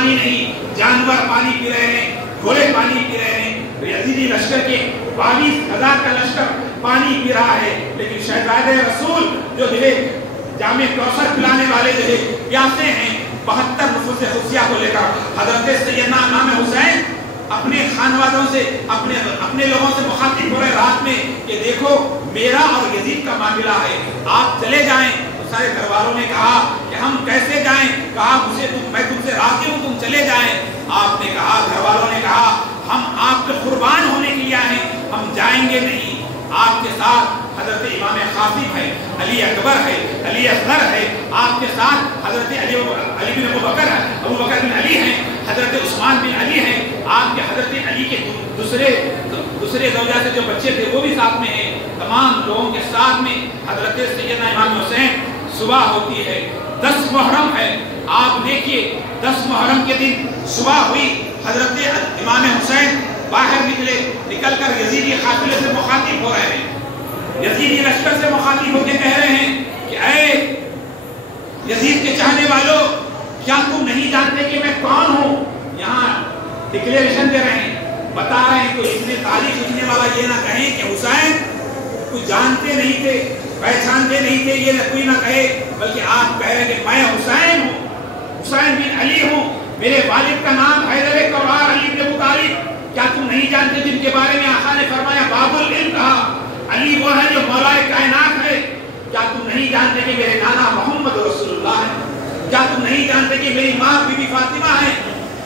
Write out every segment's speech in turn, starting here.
پانی نہیں، جانور پانی پی رہے ہیں، گھوڑے پانی پی رہے ہیں، یزیدی لشکر کے 22,000 کا لشکر پانی پی رہا ہے، لیکن شہزاد رسول جو جامع کوثر پلانے والے پیاسے ہیں 72 نفوس خفیہ کو لے کر حضرت سیدنا امام حسین اپنے خانوادوں سے اپنے لوگوں سے مخاطب ہو رہے رات میں کہ دیکھو میرا اور یزید کا معاملہ ہے، آپ چلے جائیں۔ سارے گھر والوں نے کہا کہ ہم کیسے جائیں؟ کہا میں تم سے راضی ہوں، تم چلے جائیں۔ آپ نے کہا، گھر والوں نے کہا ہم آپ کے قربان ہونے کے لیے آئے ہیں، ہم جائیں گے نہیں۔ آپ کے ساتھ حضرت امام قاسم ہے، علی اکبر ہے، علی اصغر ہے، آپ کے ساتھ حضرت علی بن ابو بکر بن علی ہیں، حضرت عثمان بن علی ہیں، آپ کے حضرت علی کے دوسرے زوجہ سے جو بچے تھے وہ بھی ساتھ میں ہیں۔ تمام لوگوں کے ساتھ میں حضرت سیدنا امام حسین صبح ہوتی ہے، 10 محرم ہے، آپ دیکھیے 10 محرم کے دن صبح ہوئی، حضرت امام حسین باہر نکل کر یزیدی قافلے سے مخاطب ہو رہے ہیں، یزیدی لشکر سے مخاطب ہو کے کہہ رہے ہیں کہ اے یزید کے چاہنے والوں، کیا تم نہیں جانتے کہ میں کون ہوں؟ یہاں ڈکلیریشن دے رہے ہیں، بتا رہے ہیں، تو اس نے تاریخ لکھنے والا یہ نہ کہیں کہ حسین کچھ جانتے نہیں تھے، پہچانتے نہیں تھے، یہ کوئی نہ کہے، بلکہ آپ کہہ رہے ہیں کہ میں حسین ہوں، حسین بن علی ہوں، میرے والد کا نام حیدر کرار علی بن ابو طالب۔ کیا تم نہیں جانتے جن کے بارے میں آقا نے فرمایا باب العلم کہا، علی وہ ہے جو مولا کائنات ہے؟ کیا تم نہیں جانتے کہ میرے نانا محمد رسول اللہ ہے؟ کیا تم نہیں جانتے کہ میری ماں بی بی فاطمہ ہے؟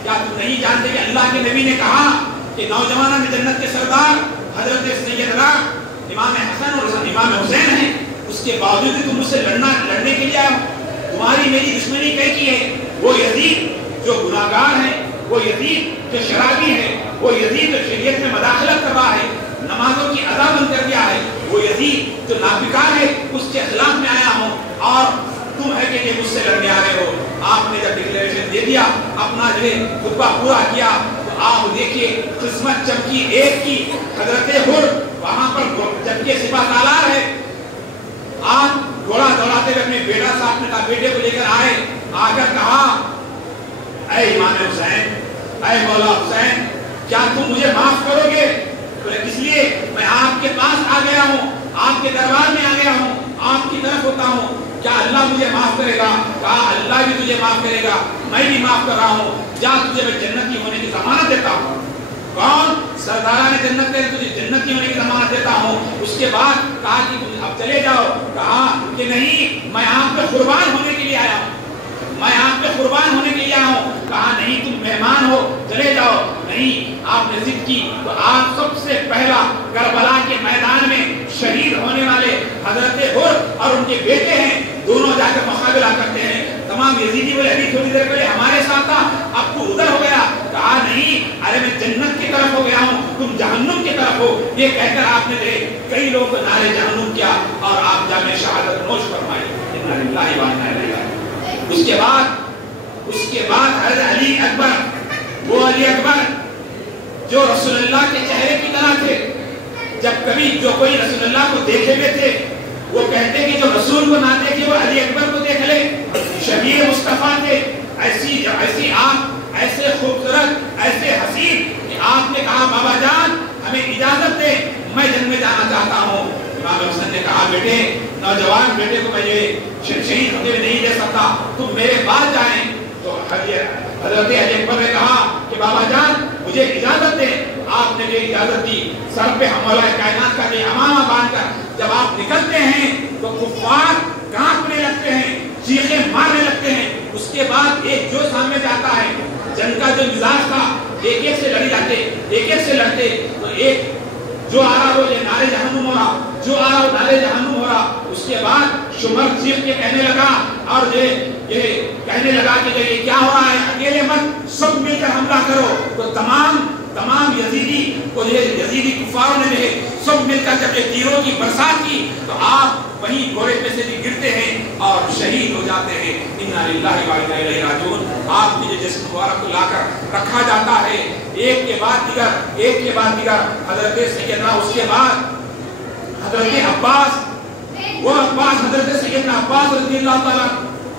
کیا تم نہیں جانتے کہ اللہ کے نبی نے کہا کہ نوجوانوں میں جنت کے سردار حضرت سیدنا امام حسن اور امام حسین ہیں، اس کے باوجود تم مجھ سے لڑنے کے لیے آئے ہو؟ تمہاری میری دشمنی کیسی ہے؟ وہ یزید جو گناہگار ہے، وہ یزید جو شرابی ہے، وہ یزید جو شریعت میں مداخلت کر رہا ہے، نمازوں کی ادا بند کر دیا ہے، وہ یزید جو نابکار ہے، اس کے خلاف میں آیا ہوں، اور تم ہے کہ یہ مجھ سے لڑنے آ رہے ہو۔ آپ نے جب ڈکلیریشن دے دیا، اپنا جو خطبہ پورا کیا، تو آپ دیکھیے قسمت چمکی ایک کی، حضرت حر وہاں پر جبکہ سپاہ سالار ہے، آپ گھوڑا دوڑاتے ہوئے اپنے بیٹے کو لے کر آئے، آ کر کہا اے امام حسین، اے مولا حسین، کیا تم مجھے معاف کرو گے؟ اس لیے میں آپ کے پاس آ گیا ہوں، آپ کے دربار میں آ گیا ہوں، آپ کی طرف ہوتا ہوں، کیا اللہ مجھے معاف کرے گا؟ کہا اللہ بھی تجھے معاف کرے گا، میں بھی معاف کر رہا ہوں، جا تجھے میں جنتی ہونے کی ضمانت دیتا ہوں۔ کون؟ سرداران جنت کے تجھے جنتی ہونے کی ضمانت دیتا ہوں۔ اس کے بعد کہا کہ تم اب چلے جاؤ، کہا کہ نہیں، میں آپ پہ قربان ہونے کے لیے آیا ہوں، میں آپ پہ قربان ہونے کے لیے آیا ہوں۔ کہا نہیں، تم مہمان ہو، چلے جاؤ۔ نہیں، آپ نے ضد کی تو آپ سب سے پہلا کربلا کے میدان میں شہید ہونے والے حضرت حر اور ان کے بیٹے ہیں، دونوں جا کر مقابلہ کرتے ہیں۔ تمام یزیدی بولے ابھی تھوڑی دیر پہلے ہمارے ساتھ تھا، اب تو ادھر ہو گیا۔ کہا نہیں، ارے میں جنت کی طرف ہو گیا ہوں، تم جہنم کی طرف ہو۔ یہ کہہ کر آپ نے کئی لوگوں کو نعرے جہنم کیا اور آپ جامع شہادت نوش فرمائے۔ انا للہ و انا الیہ راجعون۔ اس کے بعد حضرت علی اکبر، وہ علی اکبر جو رسول اللہ کے چہرے کی طرح تھے، جب کبھی جو کوئی رسول اللہ کو دیکھے ہوئے تھے وہ کہتے کہ جو رسول کو نہ دیکھے وہ علی اکبر کو دیکھ لے۔ شبیہ مصطفیٰ تھے، ایسی آنکھ، ایسے خوبصورت، ایسے حسین کہ آپ نے کہا بابا جان ہمیں اجازت دے، میں جنت میں جانا چاہتا ہوں۔ امام حسن نے کہا بیٹے، نوجوان بیٹے کو میں یہ شہید ہوتے ہوئے نہیں دے سکتا، تم میرے بعد جائیں۔ تو حضرت علی اکبر نے کہا کہ بابا جان مجھے اجازت دیں۔ آپ نے یہ اجازت دی، سر پہ مولا کائنات کا یہ امامہ باندھ کر جب آپ نکلتے ہیں تو کفار کانپنے لگتے ہیں، چیخیں مارنے لگتے ہیں۔ اس کے بعد ایک جو سامنے جاتا ہے، جنگ کا جو مزاج تھا، ایک ایک سے لڑی جاتے، ایک ایک سے لڑتے، تو ایک جو آ رہا وہ یہ نعرے جہنم ہو رہا، جو آ رہا وہ نعرے جہنم ہو رہا۔ اس کے بعد شمر چیخ کے کہنے لگا اور یہ کہنے لگا کہ یہ کیا ہو رہا ہے، اکیلے مت، سب مل کر حملہ کرو۔ تو تمام یزیدی کو یزیدی کفاروں نے سب مل کر جب تیروں کی برسات کی تو آپ وہیں گھوڑے پہ سے بھی گرتے ہیں اور شہید ہو جاتے ہیں۔ انا للہ و انا الیہ راجعون۔ آپ کے جسم مبارک کو لا کر رکھا جاتا ہے، ایک کے بعد دیگر، ایک کے بعد دیگر۔ حضرت سیدنا، اس کے بعد حضرت عباس، وہ عباس حضرت سیدنا عباس رضی اللہ تعالیٰ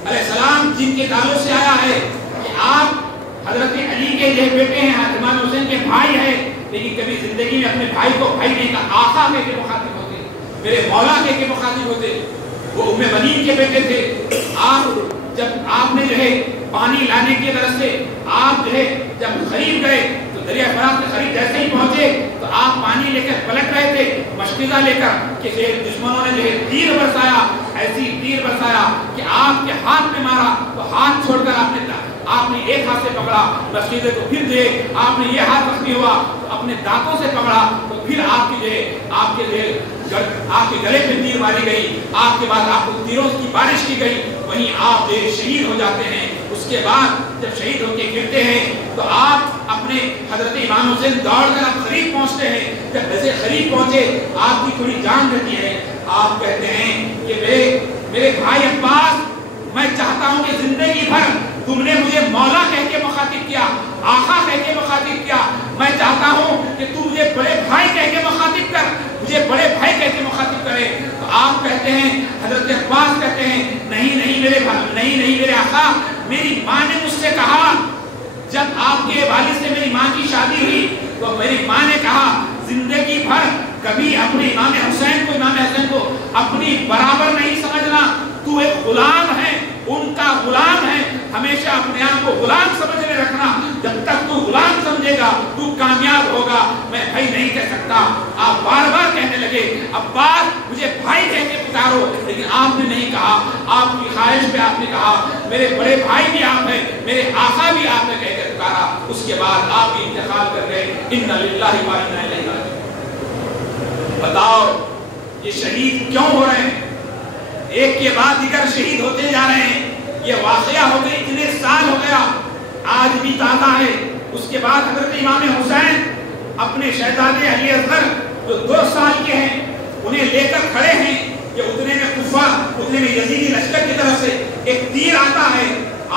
علیہ السلام جن کے تعلق سے آیا ہے کہ آپ حضرت علی کے یہ بیٹے ہیں، امام حسین کے بھائی ہیں، لیکن کبھی زندگی میں اپنے بھائی کو بھائی نہیں کہا، آقا کہہ کے مخاطب ہوتے، میرے مولا کہہ کے مخاطب ہوتے۔ وہ ام بنین کے بیٹے تھے۔ جب آپ نے جو ہے پانی لانے کی طرف سے آپ جو ہے جب قریب گئے تو دریا فرات کے قریب جیسے ہی پہنچے تو آپ پانی لے کر پلٹ رہے تھے مشکزہ لے کر کہ دشمنوں نے جو ہے تیر برسایا، ایسی تیر برسایا کہ آپ کے ہاتھ میں مارا تو ہاتھ چھوڑ کر آپ نے ایک ہاتھ سے پکڑا مشکزے کو، پھر جو ہے آپ نے یہ ہاتھ زخمی ہوا تو اپنے دانتوں سے پکڑا تو پھر آپ کی جو ہے آپ کے گلے پہ تیر ماری گئی، آپ کے بعد آپ کو تیروں کی بارش کی گئی، وہیں آپ جو شہید ہو جاتے ہیں۔ اس کے بعد جب شہید ہو کے گرتے ہیں تو آپ اپنے حضرت امام حسین دوڑ کر آپ قریب پہنچتے ہیں۔ جب ایسے قریب پہنچے آپ کی تھوڑی جان رہتی ہے، آپ کہتے ہیں کہ میرے بھائی عباس، میں چاہتا ہوں کہ زندگی بھر تم نے مجھے مولا کہہ کے مخاطب کیا، آقا کہہ کے مخاطب کیا، میں چاہتا ہوں کہ تم مجھے بڑے بھائی کہہ کے مخاطب کر، مجھے بڑے بھائی کہہ کے مخاطب کرے۔ تو آپ کہتے ہیں، حضرت عباس کہتے ہیں، نہیں میرے آقا، میری ماں نے مجھ سے کہا، جب آپ کے والد سے میری ماں کی شادی ہوئی تو میری ماں نے کہا زندگی بھر کبھی اپنے امام حسین کو اپنی برابر نہیں سمجھنا، تو ایک غلام ہے، ان کا غلام ہے، ہمیشہ اپنے آپ کو غلام سمجھنے رکھنا، جب تک تو غلام سمجھے گا تو کامیاب ہوگا، میں بھائی نہیں کہہ سکتا۔ آپ بار بار کہنے لگے عباس مجھے بھائی کہہ کے پکارو، لیکن آپ نے نہیں کہا، آپ کی خواہش پہ آپ نے کہا میرے بڑے بھائی بھی آپ ہیں، میرے آقا بھی آپ نے کہہ کے پکارا۔ اس کے بعد آپ انتقال کر گئے، انا للہ و انا الیہ راجعون۔ بتاؤ یہ شہید کیوں ہو رہے ہیں؟ ایک کے بعد دیگر شہید ہوتے جا رہے ہیں، یہ واقعہ ہو گئے اتنے سال ہو گیا، آج بھی تازہ ہے۔ اس کے بعد حضرت امام حسین اپنے شہزادے علی اصغر جو 2 سال کے ہیں انہیں لے کر کھڑے ہیں کہ اتنے میں کوفہ، اتنے میں یزیدی لشکر کی طرف سے ایک تیر آتا ہے،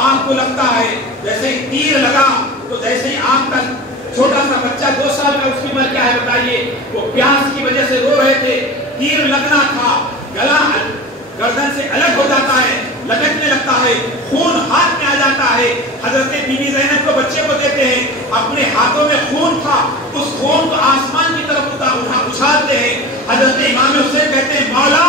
آنکھ کو لگتا ہے، جیسے ہی تیر لگا تو جیسے ہی آنکھ کا چھوٹا سا بچہ 2 سال کا، اس کی عمر کیا ہے بتائیے، وہ پیاس کی وجہ سے رو رہے تھے، تیر لگنا تھا، گلا گردن سے الگ ہو جاتا ہے، لٹکنے لگتا ہے، خون ہاتھ میں آ جاتا ہے۔ حضرت بی بی زینب کو بچے کو دیتے ہیں، اپنے ہاتھوں میں خون تھا، اس خون کو آسمان کی طرف اچھالتے ہیں۔ حضرت امام حسین کہتے ہیں مولا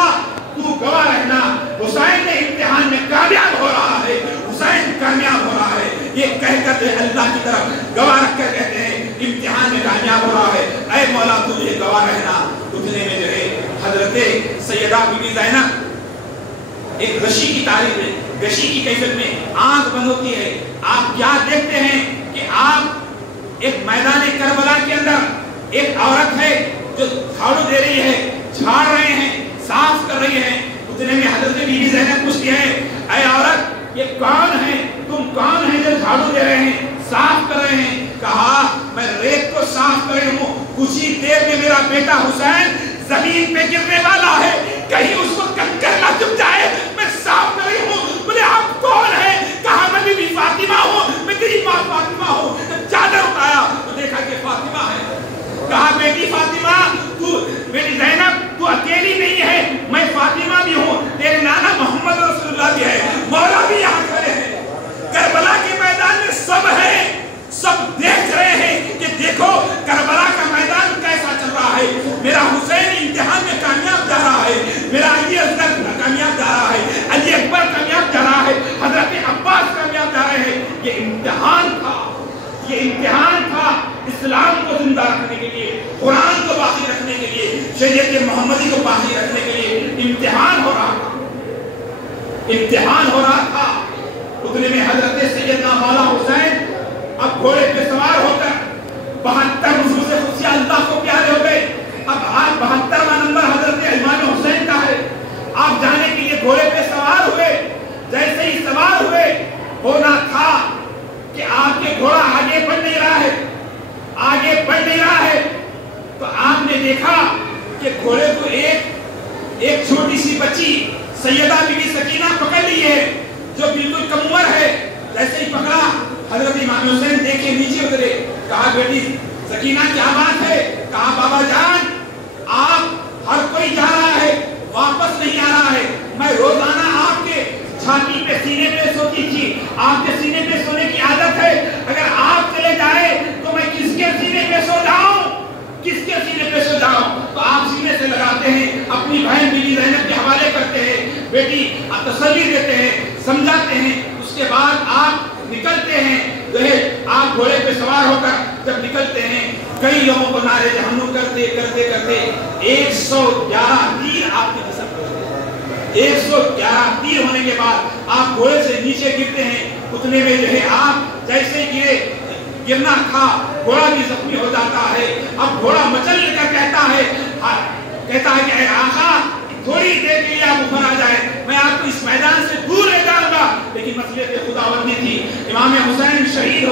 تو گواہ رہنا، حسین نے امتحان میں کامیاب ہو رہا ہے، حسین کامیاب ہو رہا ہے، یہ کہہ کر اللہ کی طرف گواہ رکھ کر کہتے ہیں امتحان میں کامیاب ہو رہا ہے، اے مولا تو یہ گواہ رہنا۔ اتنے میں جو ہے حضرت سیدہ بی بی زینب ایک غشی کی تعریف میں، غشی کی کیفیت میں آنکھ بند ہوتی ہے، آپ کیا دیکھتے ہیں کہ آپ ایک میدان کربلا کے اندر ایک عورت ہے جو جھاڑو دے رہی ہے، جھاڑ رہے ہیں، صاف کر رہی ہے۔ اتنے میں حضرت بی بی زینب پوچھتی ہے اے عورت یہ کون ہے، تم کون ہیں جو جھاڑو دے رہے ہیں، صاف کر رہے ہیں؟ کہا میں ریت کو صاف کر رہی ہوں، کچھ ہی دیر میں میرا بیٹا حسین زمین پہ گرنے والا ہے، کہیں اس کو کنکر نہ چپ جائے، میں صاف کر رہی ہوں۔ بولے آپ کون ہیں؟ کہا میں بی بی فاطمہ ہوں، میں تیری ماں فاطمہ ہوں۔ جب چادر اٹھایا تو دیکھا کہ فاطمہ ہے۔ کہا بیٹی فاطمہ، تو بیٹی زینب تو اکیلی نہیں ہے، میں فاطمہ بھی ہوں، تیرے نانا محمد رسول اللہ بھی ہے، مولا بھی یہاں کھڑے ہیں۔ کربلا کے میدان میں سب ہیں، سب دیکھ رہے ہیں کہ دیکھو کربلا کا میدان کیسا چل رہا ہے، میرا حسین امتحان میں کامیاب جا رہا ہے، میرا علی اصغر کامیاب جا رہا ہے، علی اکبر کامیاب جا رہا ہے، حضرت عباس کامیاب جا رہے ہیں۔ یہ امتحان تھا، یہ امتحان تھا اسلام کو زندہ رکھنے کے لیے، قرآن کو باقی رکھنے کے لیے، شریعت محمدی کو باقی رکھنے کے لیے امتحان ہو رہا تھا، امتحان ہو رہا تھا۔ اتنے میں حضرت سیدنا مولا حسین اب گھوڑے پہ سوار ہو کر 72 نصوص خصوصیہ اللہ کو پیارے ہو گئے۔ اب آج 72واں نمبر حضرت امام حسین کا ہے۔ آپ جانے کے لیے گھوڑے پہ سوار ہوئے، جیسے ہی سوار ہوئے ہونا تھا کہ آپ کے گھوڑا آگے بڑھ نہیں رہا ہے، آگے بڑھ نہیں رہا ہے، تو آپ نے دیکھا کہ گھوڑے کو ایک چھوٹی سی بچی سیدہ بی بی سکینہ پکڑ لی ہے، جو بالکل کم عمر ہے۔ جیسے ہی پکڑا حضرت امام حسین دیکھے نیچے اترے، کہا بیٹی سکینہ کیا بات ہے؟ کہا بابا جان آپ ہر کوئی جا رہا ہے، واپس نہیں آ رہا ہے، میں روزانہ آپ کے چھاتی پہ سینے پہ سوتی تھی، آپ کے سینے پہ سونے کی عادت ہے، اگر جب نکلتے ہیں کئی لوگوں کو نعرے جہنم کرتے کرتے کرتے 111 تیر آپ کے جسم پر ہوتے ہیں۔ 111 تیر ہونے کے بعد آپ گھوڑے سے نیچے گرتے ہیں، اتنے میں جو ہے آپ جیسے گرنا تھا گھوڑا بھی زخمی ہو جاتا ہے۔ اب گھوڑا مچل کر کہتا ہے کہ اے آقا تھوڑی دیر کے لیے آپ اوپر آ جائیں، میں آپ کو اس میدان سے دور لے جاؤں گا۔ لیکن مسئلے پہ خداوندی تھی، امام حسین شہید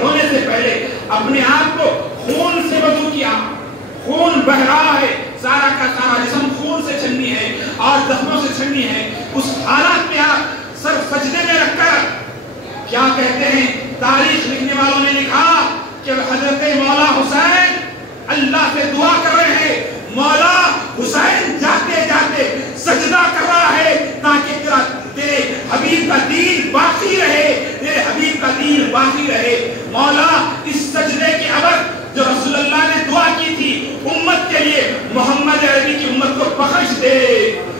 ہونے سے پہلے اپنے آپ کو خون سے وضو کیا، خون بہ رہا ہے، سارا کا سارا جسم خون سے چھنی ہے اور زخموں سے چھنی ہے۔ اس حالات میں آپ سر سجدے میں رکھ کر کیا کہتے ہیں؟ تاریخ لکھنے والوں نے لکھا کہ حضرت مولا حسین اللہ سے دعا کر رہے ہیں، مولا حسین جاتے جاتے سجدہ کر رہا ہے تاکہ تیرے حبیب کا دین باقی رہے، تیرے حبیب کا دین باقی رہے۔ مولا اس سجدے کے عوض جو رسول اللہ نے دعا کی تھی امت کے لیے، محمد عربی کی امت کو بخش دے،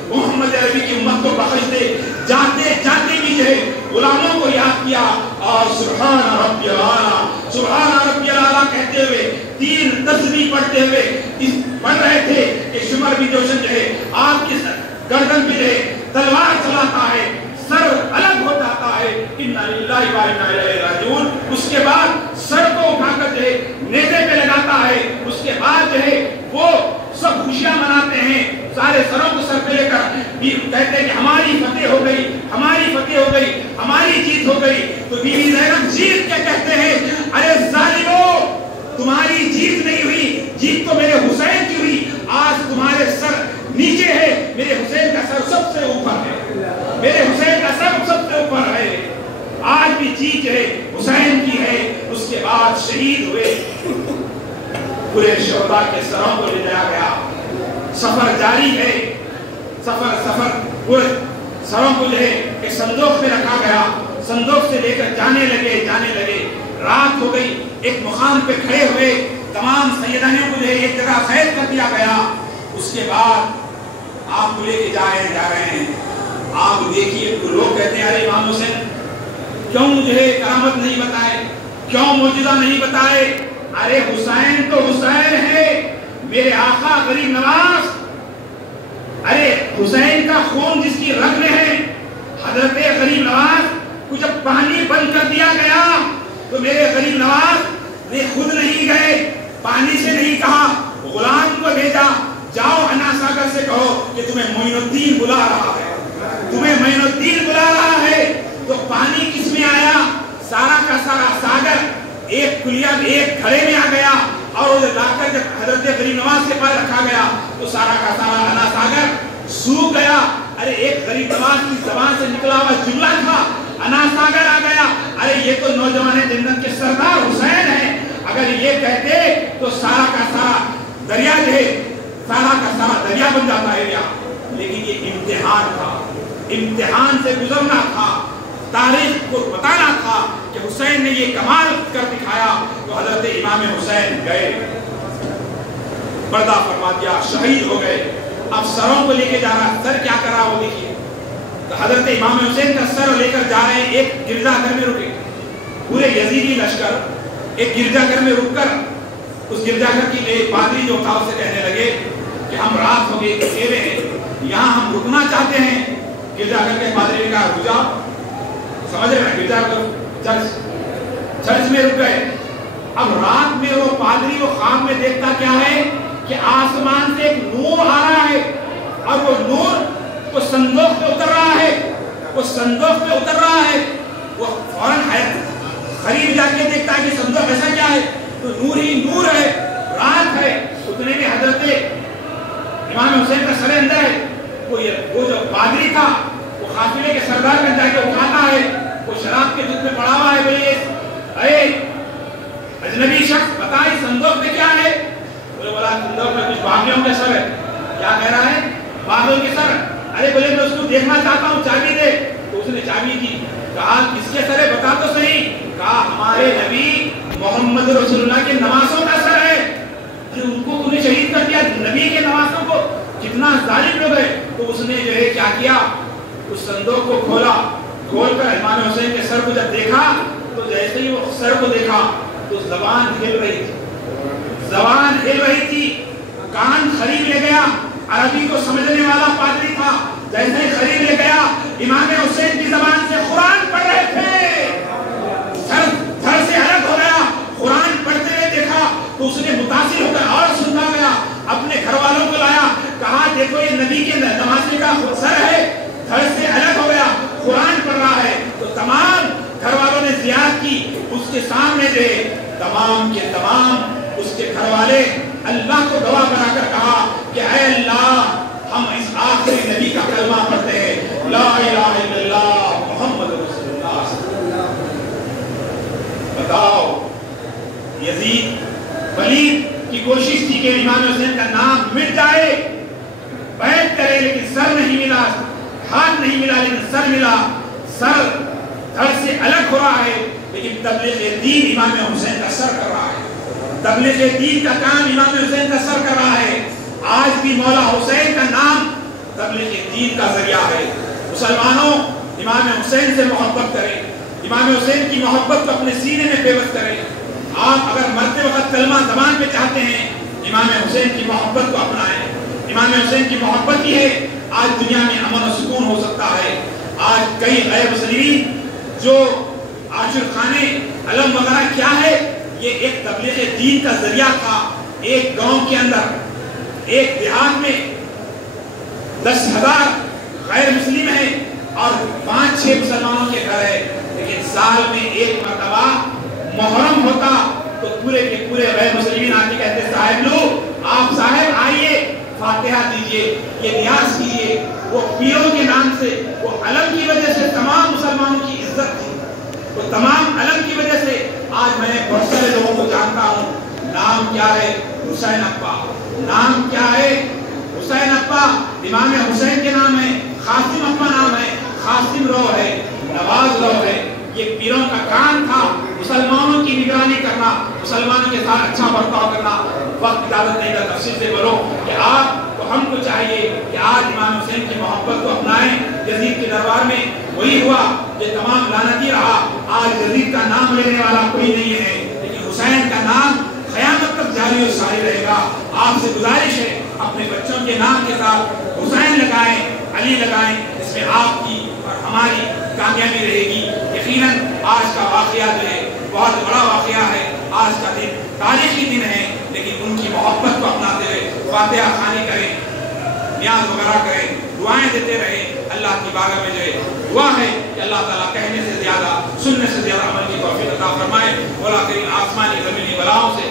محمد عربی کی امت کو بخش دے۔ جاتے جاتے بھی جو ہے غلاموں کو یاد کیا اور سبحان ربی الاعلی، سبحان ربی الاعلی کہتے ہوئے 3 تسبیح پڑھتے ہوئے پڑھ رہے تھے کہ شمر بھی جوشن جو ہے آپ کی گردن پہ جو ہے تلوار چلاتا ہے، سر الگ ہو جاتا ہے، انا للہ و انا الیہ راجعون۔ اس کے بعد سر کو اٹھا کر جو ہے نیزے پہ لگاتا ہے، اس کے بعد جو ہے وہ سب خوشیاں مناتے ہیں، سارے سروں کو سر پہ لے کر کہتے ہیں کہ ہماری فتح ہو گئی، ہماری فتح ہو گئی، ہماری جیت ہو گئی۔ تو بیوی زینب جیت کے کہتے ہیں ارے ظالمو تمہاری جیت نہیں ہوئی، جیت تو میرے حسین کی ہوئی، آج تمہارے سر نیچے ہے، میرے حسین کا سر سب سے اوپر ہے، میرے حسین کا سر سب سے اوپر ہے، آج بھی جیت ہے حسین کی ہے۔ اس کے بعد شہید ہوئے، پورے شہداء کے سروں کو لے جایا گیا، سفر جاری ہے، سفر پورے سروں کو جو ہے ایک صندوق میں رکھا گیا، صندوق سے لے کر جانے لگے، رات ہو گئی، ایک مقام پہ کھڑے ہوئے، تمام سیدانیوں کو جو ہے ایک جگہ قید کر دیا گیا۔ اس کے بعد آپ کو لے کے جا رہے ہیں، آپ دیکھیے لوگ کہتے ہیں ارے امام حسین کیوں جو ہے کرامت نہیں بتائے، کیوں معجزہ نہیں بتائے؟ ارے حسین تو حسین ہے، میرے آقا غریب نواز، ارے حسین کا خون جس کی رگ میں ہے، حضرت غریب نواز کو جب پانی بند کر دیا گیا تو میرے غریب نواز نے خود نہیں گئے، پانی سے نہیں کہا، غلام کو بھیجا، جاؤ انا ساگر سے کہو کہ تمہیں معین الدین بلا رہا ہے، تمہیں معین الدین بلا رہا ہے۔ تو پانی کس میں آیا؟ سارا کا سارا ساگر ایک کلیا ایک گھڑے میں آ گیا، اور وہ لا کر جب حضرت غریب نواز کے پاس رکھا گیا تو سارا کا سارا انا ساگر سوکھ گیا۔ ارے ایک غریب نواز کی زبان سے نکلا ہوا جملہ تھا، انا ساگر آ گیا، ارے یہ تو نوجوان جنت کے سردار حسین ہیں، اگر یہ کہتے تو سارا کا سارا دریا جو ہے سارا کا سارا دریا بن جاتا ہے یہاں۔ لیکن یہ امتحان تھا، امتحان سے گزرنا تھا، تاریخ کو بتانا تھا کہ حسین نے یہ کمال کر دکھایا۔ تو حضرت امام حسین گئے، پردہ فرما دیا، شہید ہو گئے۔ اب سروں کو لے کے جا رہا، سر کیا کر رہا وہ دیکھیے، تو حضرت امام حسین کا سر لے کر جا رہے ہیں، ایک گرجا گھر میں رکے، پورے یزیدی لشکر ایک گرجا گھر میں رک کر اس گرجا گھر کی ایک پادری جو تھا اسے کہنے لگے کہ ہم رات ہو گئی اکیلے ہیں، یہاں ہم رکنا چاہتے ہیں۔ گرجا گھر کے پادری نے کہا رک جاؤ، سمجھ رہے ہیں، گرجا گھر چرچ میں رک گئے۔ اب رات میں وہ پادری وہ خواب میں دیکھتا کیا ہے کہ آسمان سے ایک نور آ رہا ہے، اور وہ نور وہ صندوق پہ اتر رہا ہے، وہ صندوق پہ اتر رہا ہے۔ وہ فوراً قریب جا کے دیکھتا ہے کہ صندوق ایسا کیا ہے، تو نور ہی نور ہے، رات ہے۔ اتنے میں حضرت امام حسین کا سر اندر ہے، وہ جو پادری تھا وہ قافلے کے سردار بن جا کے اٹھاتا ہے، وہ شراب کے دودھ میں پڑا ہوا ہے، بولے اے اجنبی شخص بتا اس صندوق میں کیا ہے؟ بولے بولا صندوق میں کچھ باغیوں کے سر ہے۔ کیا کہہ رہا ہے؟ باغیوں کے سر۔ ارے بولے میں اس کو دیکھنا چاہتا ہوں، چابی دے۔ تو اس نے چابی دی، کہا کس کے سر ہے بتا تو صحیح۔ کہا ہمارے نبی محمد رسول اللہ کے نواسوں کا سر ہے، کہ ان کو تم نے شہید کر دیا، نبی کے نواسوں کو، کتنا ظالم لوگ ہے۔ تو اس نے جو ہے کیا کیا، اس صندوق کو کھولا، کھول کر امام حسین کے سر کو جب دیکھا تو جیسے ہی وہ سر کو دیکھا تو زبان ہل رہی تھی، زبان ہل رہی تھی، کان خرید لے گیا، عربی کو سمجھنے والا پادری تھا، جیسے ہی خرید لے گیا، امام حسین کی زبان سے قرآن پڑھ رہے تھے، گھر سے الگ ہو گیا، قرآن پڑھتے ہوئے دیکھا تو اس نے متاثر ہو کر اور سنتا گیا، اپنے گھر والوں کو لایا، کہا دیکھو یہ نبی کے نمازی کا سر ہے، گھر سے الگ ہو گیا، قرآن پڑھ رہا ہے۔ تو تمام گھر والوں نے زیارت کی، اس کے سامنے جو تمام کے تمام اس کے گھر والے اللہ کو گواہ بنا کر کہا کہ اے اللہ ہم اس آخری نبی کا کلمہ پڑھتے ہیں، لا الہ الا اللہ محمد رسول اللہ صلی اللہ علیہ وسلم۔ بتاؤ، یزید ولید کی کوشش تھی کہ امام حسین کا نام مٹ جائے، بیعت کرے لیکن سر نہیں ملا، ہاتھ نہیں ملا لیکن سر ملا، سر گھر سے الگ ہو رہا ہے لیکن تبلیغ دین امام حسین کا سر کر رہا ہے، تبلیغ دین کا کام امام حسین کا سر کر رہا ہے۔ آج بھی مولا حسین کا نام تبلیغ دین کا ذریعہ ہے۔ مسلمانوں، امام حسین سے محبت کریں، امام حسین کی محبت کو اپنے سینے میں پیوست کریں۔ آپ اگر مرتے وقت کلمہ زبان پہ چاہتے ہیں، امام حسین کی محبت کو اپنائیں۔ امام حسین کی محبت ہی ہے آج دنیا میں امن و سکون ہو سکتا ہے۔ آج کئی غیر مسلمین جو عاشر خانے علم وغیرہ کیا ہے، یہ ایک تبلیغ دین کا ذریعہ تھا۔ ایک گاؤں کے اندر، ایک دیہات میں 10,000 غیر مسلم ہیں اور 5-6 مسلمانوں کے گھر ہے، لیکن سال میں ایک مرتبہ محرم ہوتا تو پورے کے پورے غیر مسلمین آ کے کہتے صاحب لوگ، آپ صاحب آئیے، فاتحہ دیجئے، یہ نیاز کیجئے۔ وہ پیروں کے نام سے، وہ علم کی وجہ سے تمام مسلمانوں کی عزت تھی، وہ تمام علم کی وجہ سے آج میں بہت سارے لوگوں کو جانتا ہوں۔ نام کیا ہے؟ حسین اپا۔ نام کیا ہے؟ حسین اپا امام حسین کے نام ہے۔ قاسم اپا نام ہے، قاسم رو ہے، نواز رو ہے۔ یہ پیروں کا کام تھا مسلمانوں کی نگرانی کرنا، مسلمانوں کے ساتھ اچھا برتاؤ کرنا۔ وقت اجازت نہیں کا تفصیل سے بولو کہ آپ کو ہم کو چاہیے کہ آج امام حسین کی محبت کو اپنائیں۔ یزید کے دربار میں وہی ہوا، یہ تمام لعنتی رہا۔ آج یزید کا نام لینے والا کوئی نہیں ہے، لیکن حسین کا نام قیامت تک جاری و ساری رہے گا۔ آپ سے گزارش ہے اپنے بچوں کے نام کے ساتھ حسین لگائیں، علی لگائیں، اس میں آپ کی اور ہماری کامیابی رہے گی۔ یقیناً آج کا واقعہ جو ہے بہت بڑا واقعہ ہے۔ آج کا دن تاریخی دن ہے، لیکن ان کی محبت کو اپناتے ہوئے فاتحہ خوانی کریں، نیاز وغیرہ کریں، دعائیں دیتے رہیں۔ اللہ کی بارگاہ میں جو ہے دعا ہے کہ اللہ تعالیٰ کہنے سے زیادہ، سننے سے زیادہ عمل کی توفیق عطا فرمائے۔ مولا کریم آسمانی زمینی بلاؤں سے